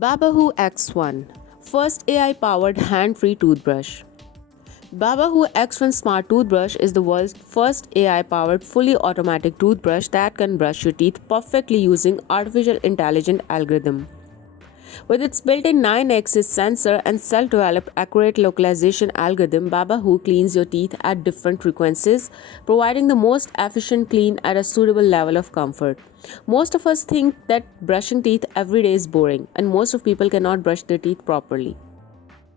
Babahu X1, first AI-powered hand-free toothbrush. Babahu X1 Smart Toothbrush is the world's first AI-powered fully automatic toothbrush that can brush your teeth perfectly using artificial intelligence algorithm. With its built-in 9-axis sensor and self-developed accurate localization algorithm, Babahu cleans your teeth at different frequencies, providing the most efficient clean at a suitable level of comfort. Most of us think that brushing teeth every day is boring, and most of people cannot brush their teeth properly.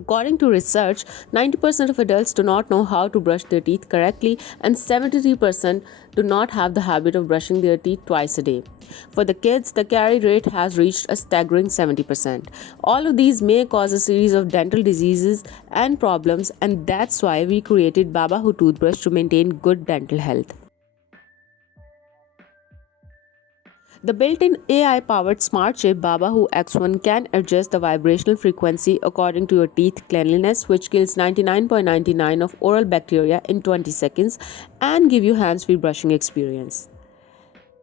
According to research, 90% of adults do not know how to brush their teeth correctly, and 73% do not have the habit of brushing their teeth twice a day. For the kids, the carry rate has reached a staggering 70%. All of these may cause a series of dental diseases and problems, and that's why we created Babahu toothbrush to maintain good dental health. The built-in AI-powered smart chip Babahu X1 can adjust the vibrational frequency according to your teeth cleanliness, which kills 99.99% of oral bacteria in 20 seconds and give you hands-free brushing experience.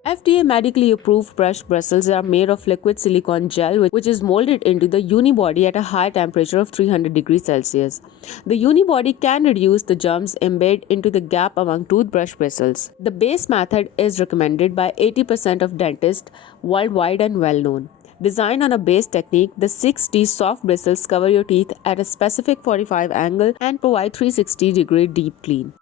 FDA medically approved brush bristles are made of liquid silicone gel which is molded into the unibody at a high temperature of 300 degrees Celsius. The unibody can reduce the germs embedded into the gap among toothbrush bristles. The base method is recommended by 80% of dentists worldwide and well known. Designed on a base technique, the 6D soft bristles cover your teeth at a specific 45 angle and provide 360-degree deep clean.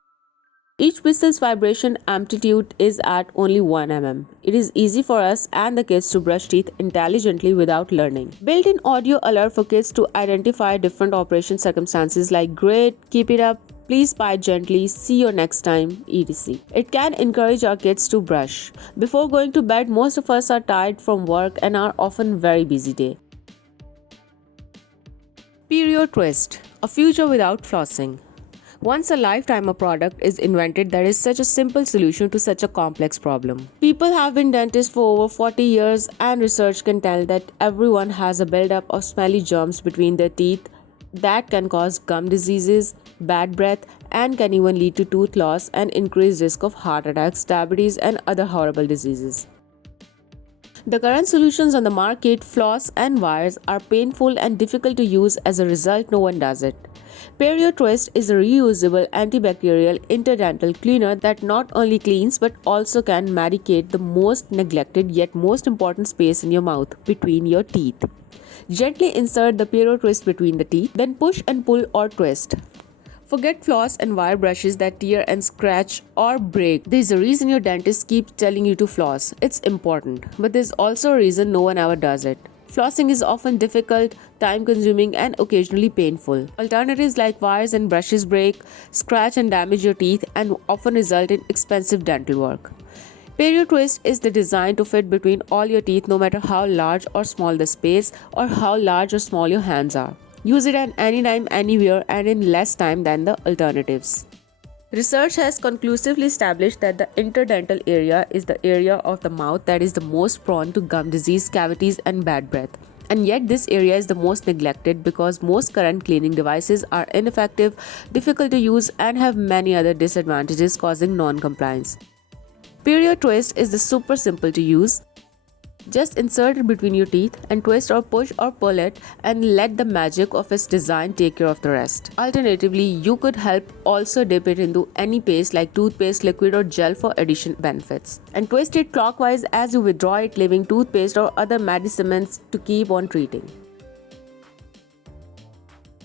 Each bristle's vibration amplitude is at only 1 mm. It is easy for us and the kids to brush teeth intelligently without learning. Built-in audio alert for kids to identify different operation circumstances like great, keep it up, please bite gently, see you next time, etc. It can encourage our kids to brush. Before going to bed, most of us are tired from work and are often very busy day. Perio Twist, a future without flossing. Once a lifetime a product is invented that is such a simple solution to such a complex problem. People have been dentists for over 40 years and research can tell that everyone has a buildup of smelly germs between their teeth that can cause gum diseases, bad breath, and can even lead to tooth loss and increased risk of heart attacks, diabetes, and other horrible diseases. The current solutions on the market, floss and wires, are painful and difficult to use. As a result, no one does it. Perio Twist is a reusable antibacterial interdental cleaner that not only cleans but also can medicate the most neglected yet most important space in your mouth, between your teeth. Gently insert the Perio Twist between the teeth, then push and pull or twist. Forget floss and wire brushes that tear and scratch or break. There's a reason your dentist keeps telling you to floss. It's important, but there's also a reason no one ever does it. Flossing is often difficult, time-consuming, and occasionally painful. Alternatives like wires and brushes break, scratch and damage your teeth, and often result in expensive dental work. Perio Twist is designed to fit between all your teeth no matter how large or small the space or how large or small your hands are. Use it at any time, anywhere, and in less time than the alternatives. Research has conclusively established that the interdental area is the area of the mouth that is the most prone to gum disease, cavities, and bad breath. And yet this area is the most neglected because most current cleaning devices are ineffective, difficult to use, and have many other disadvantages causing non-compliance. Perio Twist is super simple to use. Just insert it between your teeth and twist or push or pull it and let the magic of its design take care of the rest. Alternatively, you could help also dip it into any paste like toothpaste, liquid or gel for additional benefits. And twist it clockwise as you withdraw it, leaving toothpaste or other medicaments to keep on treating.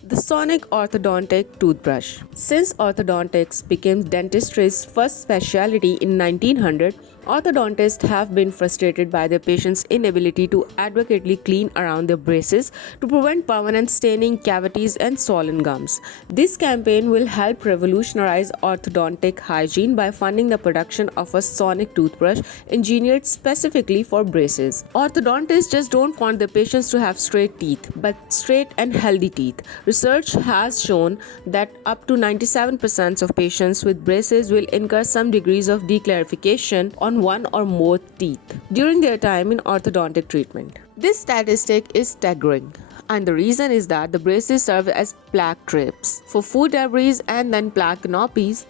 The Sonic Orthodontic Toothbrush. Since orthodontics became dentistry's first specialty in 1900, orthodontists have been frustrated by their patients' inability to adequately clean around their braces to prevent permanent staining, cavities, and swollen gums. This campaign will help revolutionize orthodontic hygiene by funding the production of a sonic toothbrush engineered specifically for braces. Orthodontists just don't want their patients to have straight teeth, but straight and healthy teeth. Research has shown that up to 97% of patients with braces will incur some degrees of declarification on one or more teeth during their time in orthodontic treatment. This statistic is staggering, and the reason is that the braces serve as plaque strips for food debris and then plaque canopies.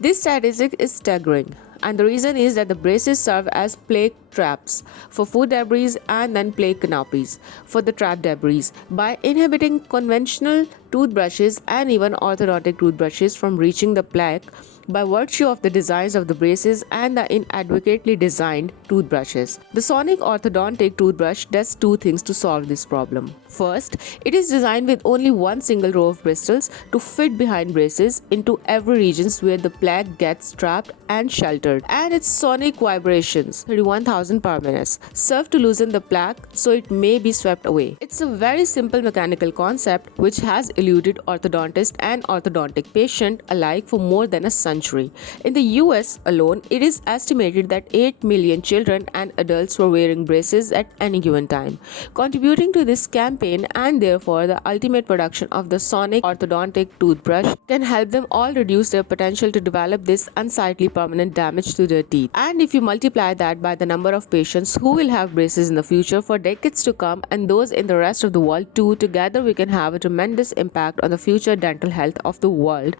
This statistic is staggering, And the reason is that the braces serve as plaque traps for food debris and then plaque canopies for the trapped debris. By inhibiting conventional toothbrushes and even orthodontic toothbrushes from reaching the plaque, by virtue of the designs of the braces and the inadequately designed toothbrushes. The Sonic orthodontic toothbrush does two things to solve this problem. First, it is designed with only one single row of bristles to fit behind braces into every region where the plaque gets trapped and sheltered. And its sonic vibrations, 31,000 per minute, serve to loosen the plaque so it may be swept away. It's a very simple mechanical concept which has eluded orthodontist and orthodontic patient alike for more than a century. In the US alone, it is estimated that 8 million children and adults were wearing braces at any given time. Contributing to this campaign and therefore the ultimate production of the Sonic orthodontic toothbrush can help them all reduce their potential to develop this unsightly permanent damage to their teeth. And if you multiply that by the number of patients who will have braces in the future for decades to come and those in the rest of the world too, together we can have a tremendous impact on the future dental health of the world.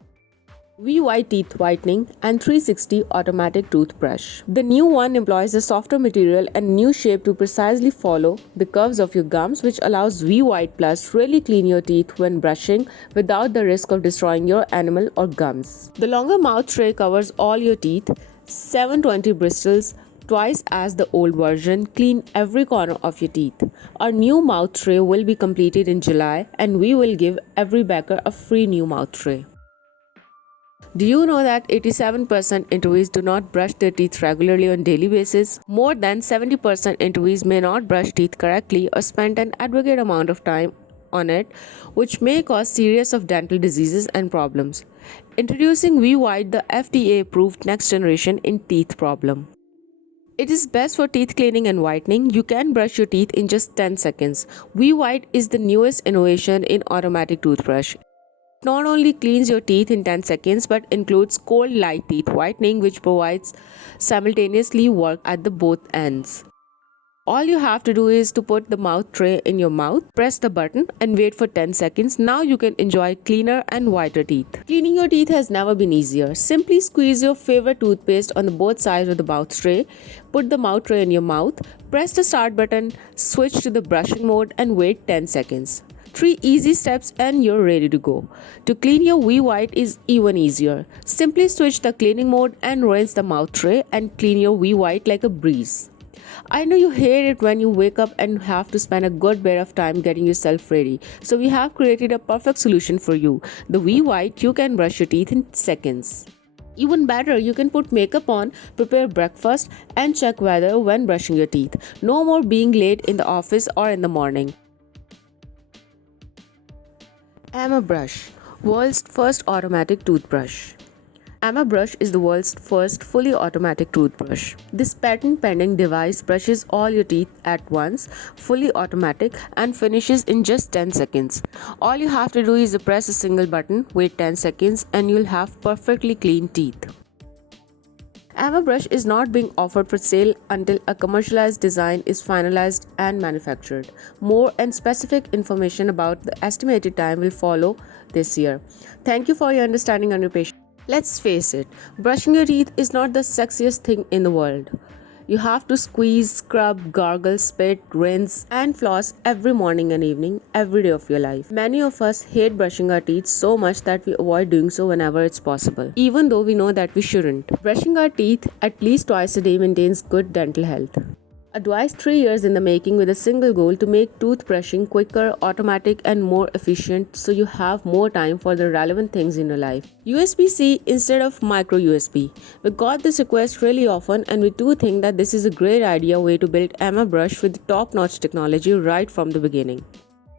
V-White Teeth Whitening and 360 Automatic Toothbrush. The new one employs a softer material and new shape to precisely follow the curves of your gums, which allows V-White Plus really clean your teeth when brushing without the risk of destroying your enamel or gums. The longer mouth tray covers all your teeth, 720 bristles, twice as the old version, clean every corner of your teeth. Our new mouth tray will be completed in July and we will give every backer a free new mouth tray. Do you know that 87% interviewees do not brush their teeth regularly on daily basis? More than 70% interviewees may not brush teeth correctly or spend an adequate amount of time on it, which may cause serious of dental diseases and problems. Introducing V-White, the FDA-approved next generation in teeth problem. It is best for teeth cleaning and whitening. You can brush your teeth in just 10 seconds. V-White is the newest innovation in automatic toothbrush. Not only cleans your teeth in 10 seconds but includes cold light teeth whitening, which provides simultaneously work at the both ends. All you have to do is to put the mouth tray in your mouth, press the button and wait for 10 seconds. Now you can enjoy cleaner and whiter teeth. Cleaning your teeth has never been easier. Simply squeeze your favorite toothpaste on the both sides of the mouth tray, put the mouth tray in your mouth, press the start button, switch to the brushing mode and wait 10 seconds. 3 easy steps and you're ready to go. To clean your V-White is even easier. Simply switch the cleaning mode and rinse the mouth tray and clean your V-White like a breeze. I know you hate it when you wake up and have to spend a good bit of time getting yourself ready. So we have created a perfect solution for you. The V-White, you can brush your teeth in seconds. Even better, you can put makeup on, prepare breakfast and check weather when brushing your teeth. No more being late in the office or in the morning. AmaBrush, world's first automatic toothbrush. AmaBrush is the world's first fully automatic toothbrush. This patent-pending device brushes all your teeth at once, fully automatic, and finishes in just 10 seconds. All you have to do is press a single button, wait 10 seconds, and you'll have perfectly clean teeth. AmaBrush is not being offered for sale until a commercialized design is finalized and manufactured. More and specific information about the estimated time will follow this year. Thank you for your understanding and your patience. Let's face it, brushing your teeth is not the sexiest thing in the world. You have to squeeze, scrub, gargle, spit, rinse, and floss every morning and evening, every day of your life. Many of us hate brushing our teeth so much that we avoid doing so whenever it's possible, even though we know that we shouldn't. Brushing our teeth at least twice a day maintains good dental health. A device 3 years in the making with a single goal to make toothbrushing quicker, automatic and more efficient so you have more time for the relevant things in your life. USB-C instead of micro USB. We got this request really often and we do think that this is a great idea way to build AmaBrush with top-notch technology right from the beginning.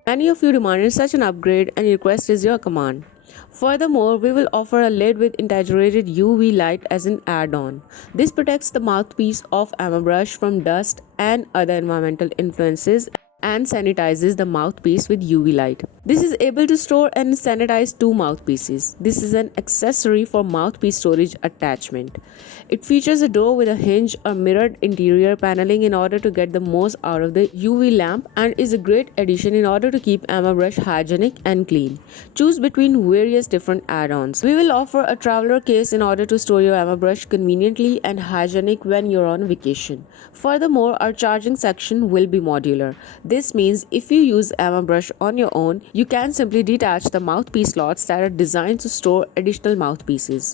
Many of you demanded such an upgrade and your request is your command. Furthermore, we will offer a lid with integrated UV light as an add-on. This protects the mouthpiece of AmaBrush from dust and other environmental influences and sanitizes the mouthpiece with UV light. This is able to store and sanitize two mouthpieces. This is an accessory for mouthpiece storage attachment. It features a door with a hinge or mirrored interior paneling in order to get the most out of the UV lamp, and is a great addition in order to keep Amma Brush hygienic and clean. Choose between various different add-ons. We will offer a traveler case in order to store your Amma Brush conveniently and hygienic when you're on vacation. Furthermore, our charging section will be modular. This means if you use Amma Brush on your own, you can simply detach the mouthpiece slots that are designed to store additional mouthpieces.